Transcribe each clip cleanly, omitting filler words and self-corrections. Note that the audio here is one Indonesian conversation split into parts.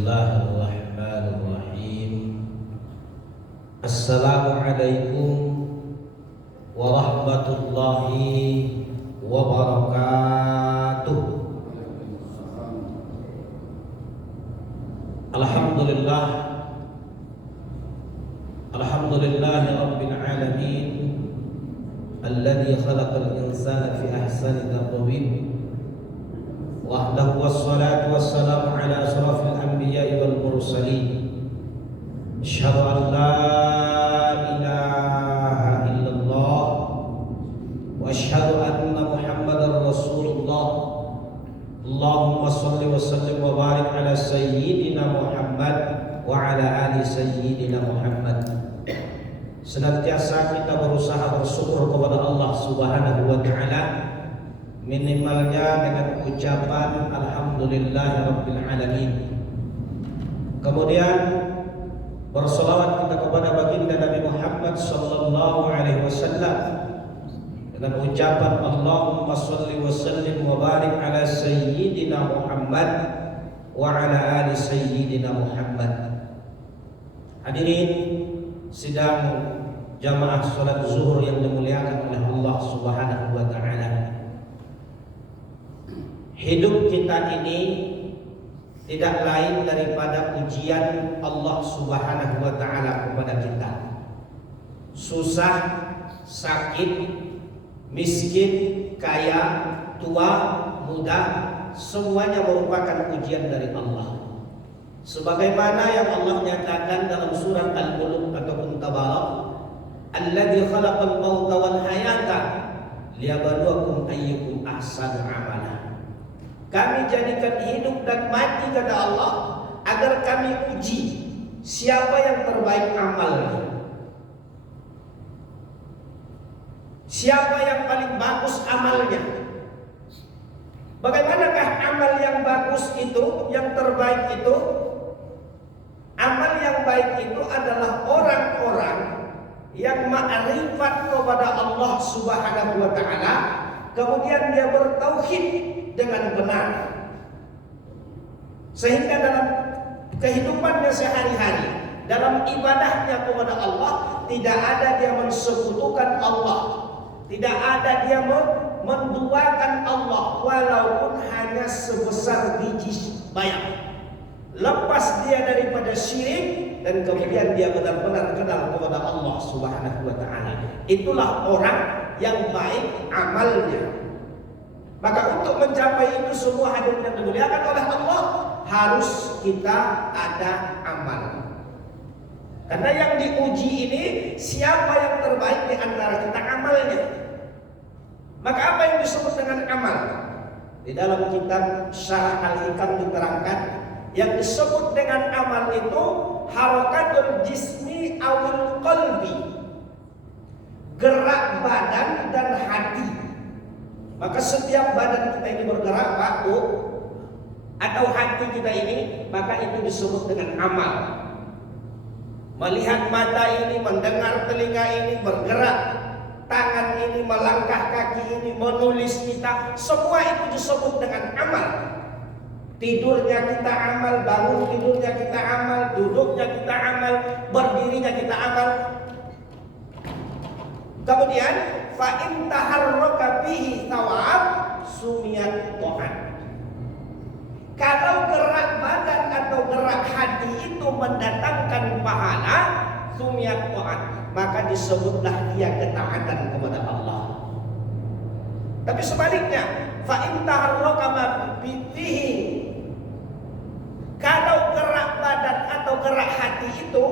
Bismillahirrahmanirrahim. Assalamualaikum warahmatullahi wabarakatuh. Alhamdulillah, alhamdulillahi rabbil alamin, alladzi khalaqal insana fi ahsani taqwim. Wahdahu wassalatu wassalamu ala asrafil anbiya'i wal mursalin. Asyhadu an la ilaha illallah wa asyhadu anna Muhammadar Rasulullah. Allahumma shalli wa sallim wa barik ala sayyidina Muhammad wa ala ali sayyidina Muhammad. Senantiasa kita berusaha bersyukur kepada Allah Subhanahu wa taala, minimalnya dengan ucapan alhamdulillahirabbil alamin. Kemudian bersolawat kita kepada baginda Nabi Muhammad sallallahu alaihi wasallam dengan ucapan Allahumma shalli wa sallim wa barik ala sayyidina Muhammad wa ala ali sayyidina Muhammad. Hadirin sidang jamaah salat zuhur yang dimuliakan oleh Allah Subhanahu wa taala. Hidup kita ini tidak lain daripada ujian Allah Subhanahu wa taala kepada kita. Susah, sakit, miskin, kaya, tua, muda, semuanya merupakan ujian dari Allah. Sebagaimana yang Allah nyatakan dalam surat Al-Mulk ataupun Tabarak, alladzi khalaqal mauta wal hayata liyabluwakum ayyukum ahsanu amala. Kami jadikan hidup dan mati kata Allah agar kami uji siapa yang terbaik amalnya, siapa yang paling bagus amalnya. Bagaimanakah amal yang bagus itu, yang terbaik itu? Amal yang baik itu adalah orang-orang yang ma'rifat kepada Allah Subhanahu wa taala, kemudian dia bertauhid dengan benar, sehingga dalam kehidupannya sehari-hari, dalam ibadahnya kepada Allah, tidak ada dia mensekutukan Allah, tidak ada dia menduakan Allah walaupun hanya sebesar biji bayam. Lepas dia daripada syirik dan kemudian dia benar-benar kenal kepada Allah Subhanahu wa taala. Itulah orang yang baik amalnya. Maka untuk mencapai itu semua hadirin yang dimuliakan oleh Allah, harus kita ada amal. Karena yang diuji ini siapa yang terbaik di antara kita amalnya. Maka apa yang disebut dengan amal? Di dalam kitab Syarah Al-Hikam diterangkan, yang disebut dengan amal itu harakatul jismi awil qalbi, gerak badan dan hati. Maka setiap badan kita ini bergerak, Pak, atau hati kita ini, maka itu disebut dengan amal. Melihat mata ini, mendengar telinga ini, bergerak tangan ini, melangkah kaki ini, menulis kita, semua itu disebut dengan amal. Tidurnya kita amal, bangun tidurnya kita amal, duduknya kita amal, berdirinya kita amal. Kemudian fa in taharraka bihi thawab sumiyat ta'at. Kalau gerak badan atau gerak hati itu mendatangkan pahala, sumiyat ta'at, maka disebutlah dia ketaatan kepada Allah. Tapi sebaliknya, fa in taharraka bihi, kalau gerak badan atau gerak hati itu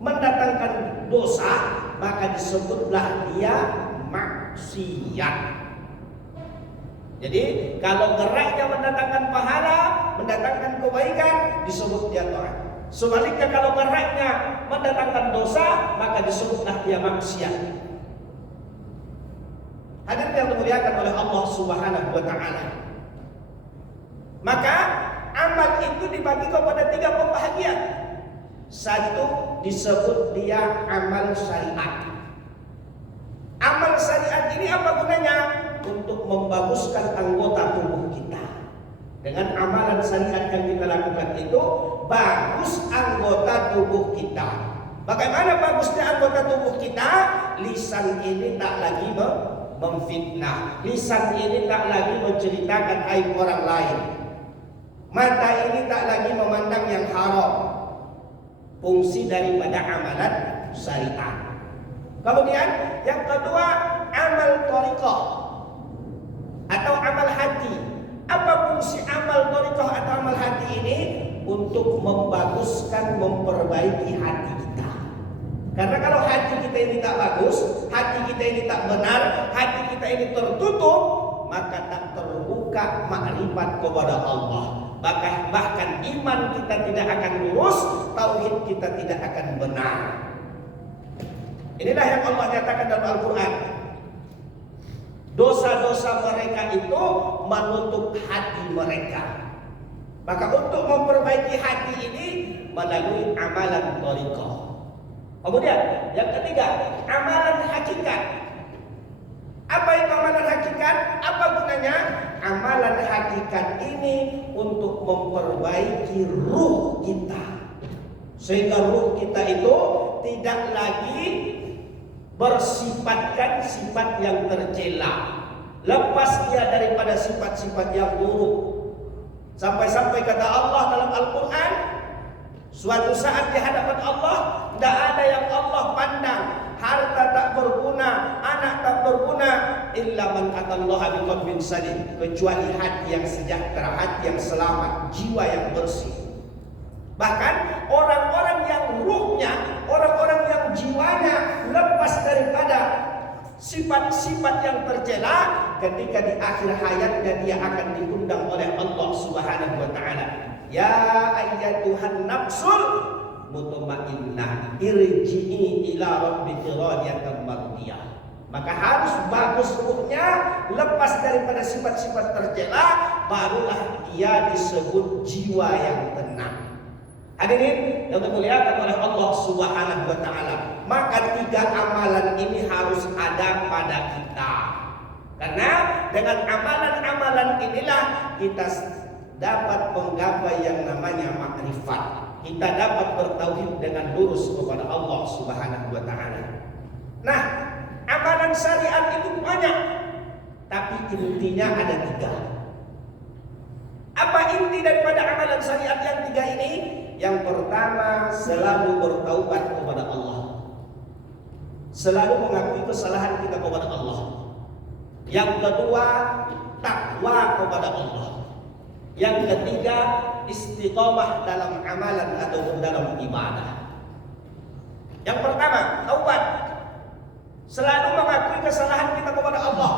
mendatangkan dosa, maka disebutlah dia maksiat. Jadi kalau geraknya mendatangkan pahala, mendatangkan kebaikan, disebut dia taat. Sebaliknya kalau geraknya mendatangkan dosa, maka disebutlah dia maksiat. Hadirin yang dimuliakan oleh Allah Subhanahu wa taala. Maka amal itu dibagi kepada 3 pembahagian. Satu disebut dia amal syariat. Amal syariat ini apa gunanya? Untuk membaguskan anggota tubuh kita. Dengan amalan syariat yang kita lakukan itu bagus anggota tubuh kita. Bagaimana bagusnya anggota tubuh kita? Lisan ini tak lagi memfitnah. Lisan ini tak lagi menceritakan aib orang lain. Mata ini tak lagi memandang yang haram. Fungsi daripada amalan syariat. Kemudian yang kedua, amal thariqah atau amal hati. Apa fungsi amal thariqah atau amal hati ini? Untuk membaguskan, memperbaiki hati kita. Karena kalau hati kita ini tak bagus, hati kita ini tak benar, hati kita ini tertutup, maka tak terbuka makrifat kepada Allah. Bahkan iman kita tidak akan lurus, tauhid kita tidak akan benar. Inilah yang Allah nyatakan dalam Al-Quran. Dosa-dosa mereka itu menutup hati mereka. Maka untuk memperbaiki hati ini melalui amalan thariqah. Kemudian yang ketiga, amalan hakikat. Apa itu amalan hakikat? Apa gunanya? Amalan hakikat ini untuk memperbaiki ruh kita. Sehingga ruh kita itu tidak lagi bersifatkan sifat yang tercela. Lepas dia daripada sifat-sifat yang buruk. Sampai-sampai kata Allah dalam Al-Quran, suatu saat di hadapan Allah tidak ada yang Allah pandang. Harta tak berguna, anak tak berguna, illa man atallaha biqalbin salim, kecuali hati yang sejahtera, hati yang selamat, jiwa yang bersih. Bahkan orang-orang yang ruhnya, orang-orang yang jiwanya lepas daripada sifat-sifat yang tercela, ketika di akhir hayatnya dia akan diundang oleh Allah Subhanahu wa taala. Ya ayyatuhan nafsul mutmainnah irji'i ila rabbiki radiyatan mardiyah. Maka harus bagus ruhnya, lepas daripada sifat-sifat tercela, barulah dia disebut jiwa yang tenang. Hadirin yang dimuliakan oleh Allah Subhanahu wa taala, maka tiga amalan ini harus ada pada kita. Karena dengan amalan-amalan inilah kita dapat menggapai yang namanya makrifat. Kita dapat bertauhid dengan lurus kepada Allah Subhanahu wa taala. Nah, amalan syariat itu banyak, tapi intinya ada tiga. Apa inti daripada amalan syariat yang tiga ini? Yang pertama, selalu bertaubat kepada Allah. Selalu mengakui kesalahan kita kepada Allah. Yang kedua, takwa kepada Allah. Yang ketiga, istiqamah dalam amalan atau dalam ibadah. Yang pertama, taubat. Selalu mengakui kesalahan kita kepada Allah.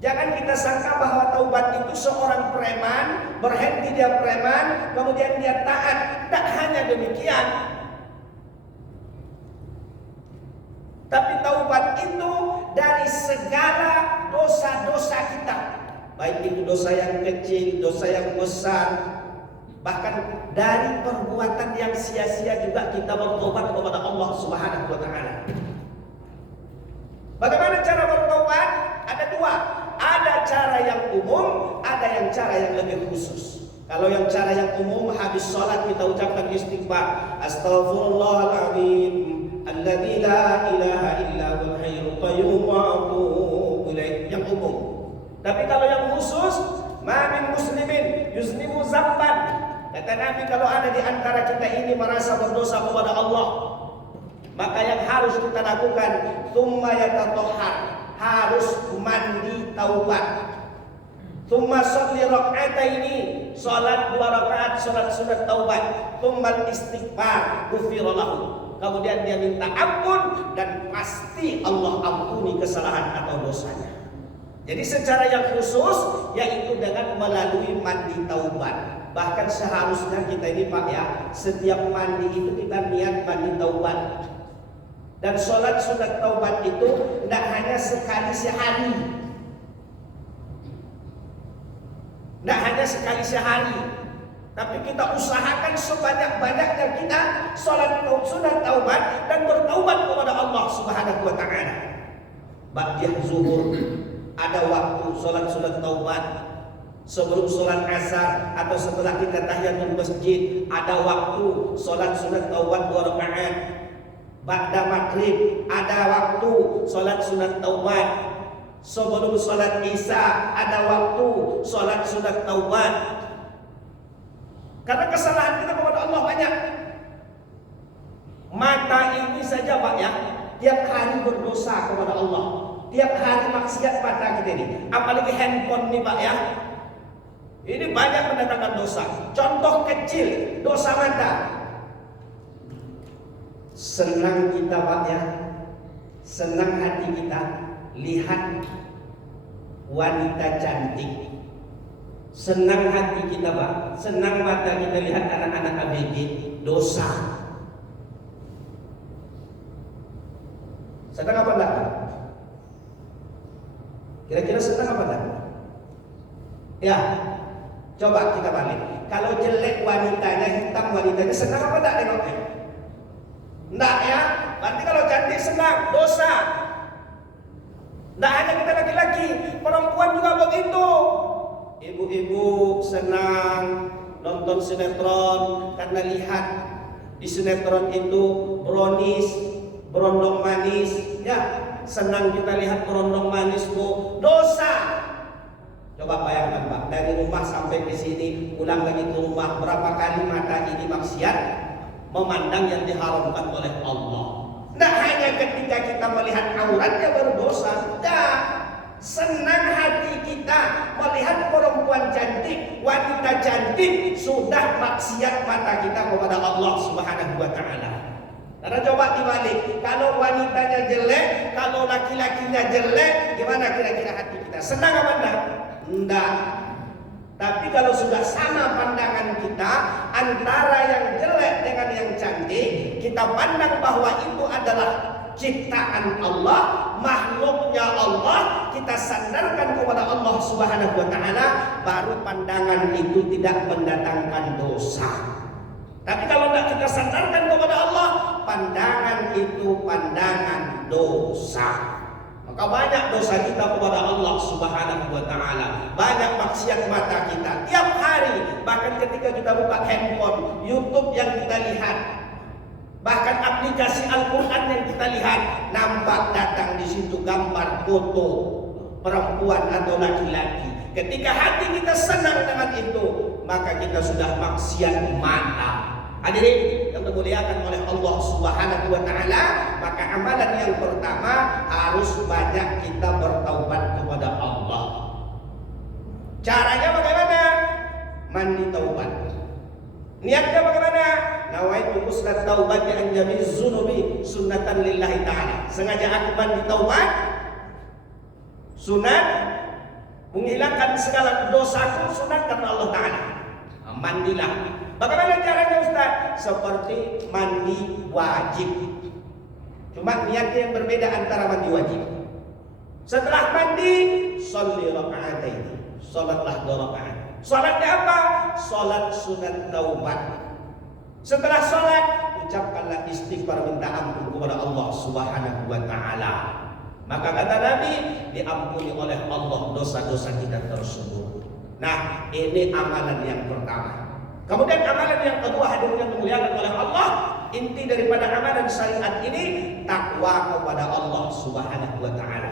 Jangan kita sangka bahwa taubat itu seorang preman, berhenti dia preman, kemudian dia taat. Tak hanya demikian. Tapi taubat itu dari segala dosa-dosa kita. Baik itu dosa yang kecil, dosa yang besar. Bahkan dari perbuatan yang sia-sia juga kita bertobat kepada Allah Subhanahu wa taala. Bagaimana cara bertobat? Ada dua. Ada cara yang umum, ada yang cara yang lebih khusus. Kalau yang cara yang umum, habis sholat kita ucapkan istighfar, astaghfirullahaladzim, alladzi la ilaha illa huwal hayyul qayyum wa atubu ilaih. Yang umum. Tapi kalau yang khusus, ma min muslimin yuznibu zamban. Kata Nabi, kalau ada di antara kita ini merasa berdosa kepada Allah, maka yang harus kita lakukan, tsumma yatatahhar, harus mandi taubat. Tsumma sholli rak'ataini, salat 2 rakaat, salat sunat taubat. Tsumma istighfar, ghufira lahu. Kemudian dia minta ampun dan pasti Allah ampuni kesalahan atau dosanya. Jadi secara yang khusus yaitu dengan melalui mandi taubat. Bahkan seharusnya kita ini Pak ya, setiap mandi itu kita niat mandi taubat. Dan sholat sunat taubat itu tidak hanya sekali sehari. Tidak hanya sekali sehari. Tapi kita usahakan sebanyak-banyaknya kita sholat sunat taubat dan bertaubat kepada Allah Subhanahu wa taala. Ba'diyah zuhur ada waktu sholat sunat taubat. Sebelum sholat asar atau setelah kita tahiyatul masjid ada waktu sholat sunat taubat 2 rakaat. Ba'da maghrib ada waktu sholat sunat taubat. Sebelum sholat isya ada waktu sholat sunat taubat. Karena kesalahan kita kepada Allah banyak. Mata ini saja Pak ya, tiap hari berdosa kepada Allah. Tiap hari maksiat mata kita ini. Apalagi handphone nih Pak ya. Ini banyak mendatangkan dosa. Contoh kecil, dosa mata. Senang kita Pak ya, senang hati kita lihat wanita cantik. Senang hati kita Pak, senang mata kita lihat anak-anak ABG. Dosa. Senang apa enggak? Kira-kira senang apa enggak? Ya, coba kita balik. Kalau jelek wanitanya, hitam wanitanya, senang apa enggak nengoknya? Enggak ya, berarti kalau cantik senang, dosa. Enggak hanya kita laki-laki, perempuan juga begitu. Ibu-ibu senang nonton sinetron karena lihat di sinetron itu brownies, berondong manis, ya senang kita lihat berondong manis Bu, dosa. Coba bayangkan Pak, dari rumah sampai ke sini, pulang lagi ke rumah, berapa kali mata ini maksiat memandang yang diharamkan oleh Allah. Tidak hanya ketika kita melihat auratnya berdosa, tidak. Senang hati kita melihat perempuan cantik, wanita cantik, sudah maksiat mata kita kepada Allah Subhanahu wa taala. Karena coba dibalik, kalau wanitanya jelek, kalau laki-lakinya jelek, gimana kira-kira hati kita? Senang apa enggak? Enggak. Tapi kalau sudah sama pandangan kita antara yang jelek dengan yang cantik, kita pandang bahwa itu adalah ciptaan Allah, makhluknya Allah, kita sandarkan kepada Allah Subhanahu wa taala, baru pandangan itu tidak mendatangkan dosa. Tapi kalau tidak kita sandarkan kepada Allah, pandangan itu pandangan dosa. Maka banyak dosa kita kepada Allah Subhanahu wa taala. Banyak maksiat mata kita tiap hari, bahkan ketika kita buka handphone, YouTube yang kita lihat, bahkan aplikasi Al-Quran yang kita lihat, nampak datang di situ gambar foto perempuan atau laki-laki. Ketika hati kita senang dengan itu, maka kita sudah maksiat mata. Hadirin yang dimuliakan oleh Allah Subhanahu wa taala, maka amalan yang pertama harus banyak kita bertaubat kepada Allah. Caranya bagaimana? Mandi taubat. Niatnya bagaimana? Nawaitu uslat taubati an jami'i dzunubi sunnatan lillahi ta'ala. Sengaja aku mandi taubat, sunat, menghilangkan segala dosaku, sunat karena Allah Ta'ala. Mandilah. Bagaimana caranya Ustaz? Seperti mandi wajib. Cuma niatnya yang berbeda antara mandi wajib. Setelah mandi, sholli raka'ataini. Salatlah 2 rakaat. Salatnya apa? Salat sunat taubat. Setelah salat, ucapkanlah istighfar, minta ampun kepada Allah Subhanahu wa taala. Maka kata Nabi, diampuni oleh Allah dosa-dosa kita tersebut. Nah, ini amalan yang pertama. Kemudian amalan yang kedua, hadirin yang dimuliakan oleh Allah, inti daripada amalan syariat ini takwa kepada Allah Subhanahu wa taala.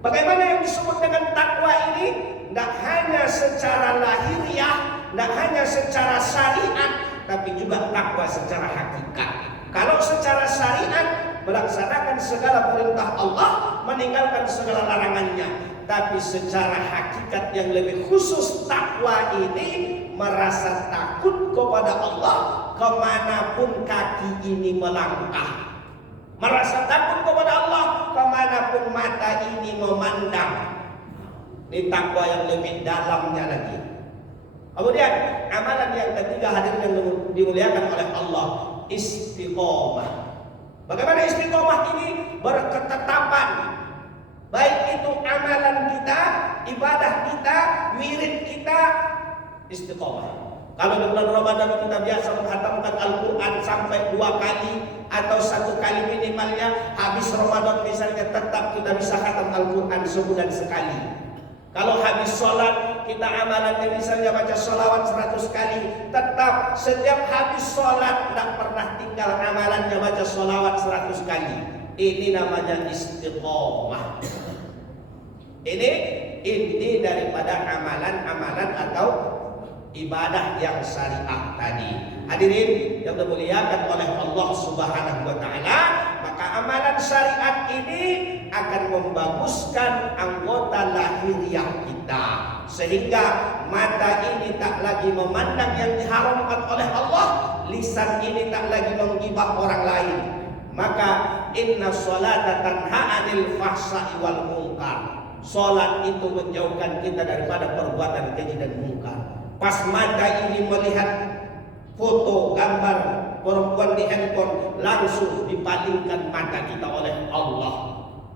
Bagaimana yang disebut dengan takwa ini? Tidak hanya secara lahiriah, tidak hanya secara syariat, tapi juga takwa secara hakikat. Kalau secara syariat, melaksanakan segala perintah Allah, meninggalkan segala larangannya. Tapi secara hakikat yang lebih khusus, takwa ini merasa takut kepada Allah kemanapun kaki ini melangkah. Merasa takut kepada Allah kemanapun mata ini memandang. Ini takwa yang lebih dalamnya lagi. Kemudian amalan yang ketiga, hadirin yang dimuliakan oleh Allah, istiqomah. Bagaimana istiqomah ini? Berketetapan. Baik itu amalan kita, ibadah kita, wirid kita, istiqomah. Kalau di bulan Ramadan kita biasa menghatamkan Al-Quran sampai 2 kali atau 1 kali minimalnya, habis Ramadan misalnya tetap kita bisa khatam Al-Quran sebulan sekali. Kalau habis sholat kita amalannya misalnya baca sholawat 100 kali, tetap setiap habis sholat tidak pernah tinggal amalannya baca sholawat 100 kali. Ini namanya istiqomah. Ini inti daripada amalan-amalan atau ibadah yang syariah tadi. Hadirin yang dimuliakan oleh Allah Subhanahu wa taala, maka amalan syariat ini akan membaguskan anggota lahiriah kita, sehingga mata ini tak lagi memandang yang diharamkan oleh Allah, lisan ini tak lagi menggibah orang lain. Maka inna sholata tanha 'anil fahsya'i wal munkar. Salat itu menjauhkan kita daripada perbuatan keji dan munkar. Pas mata ini melihat foto gambar perempuan di handphone, langsung dipalingkan mata kita oleh Allah.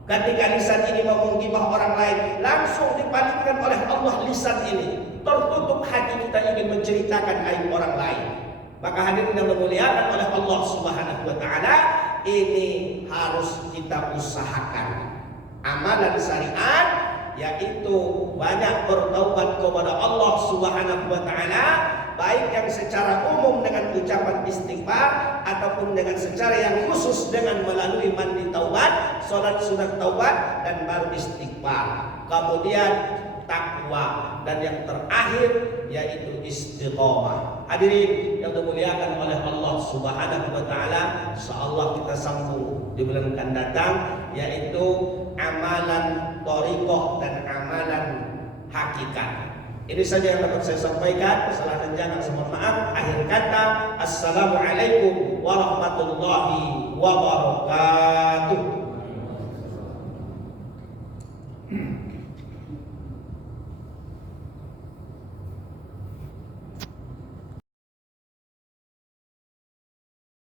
Ketika lisan ini mau menggibah orang lain, langsung dipalingkan oleh Allah lisan ini. Tertutup hati kita ingin menceritakan aib orang lain. Maka hadirin yang dimuliakan oleh Allah Subhanahu wa taala, ini harus kita usahakan. Amalan syariat yaitu banyak bertaubat kepada Allah Subhanahu wa taala, baik yang secara umum dengan ucapan istighfar ataupun dengan secara yang khusus dengan melalui mandi taubat, salat sunat taubat dan baru istighfar. Kemudian takwa dan yang terakhir yaitu istiqomah. Hadirin yang dimuliakan oleh Allah Subhanahu wa taala, insyaallah kita sambung di bulan akan datang, yaitu amalan thariqah dan amalan hakikat. Ini saja yang dapat saya sampaikan. Kesalahan jangan mohon maaf. Akhir kata, assalamualaikum warahmatullahi wabarakatuh.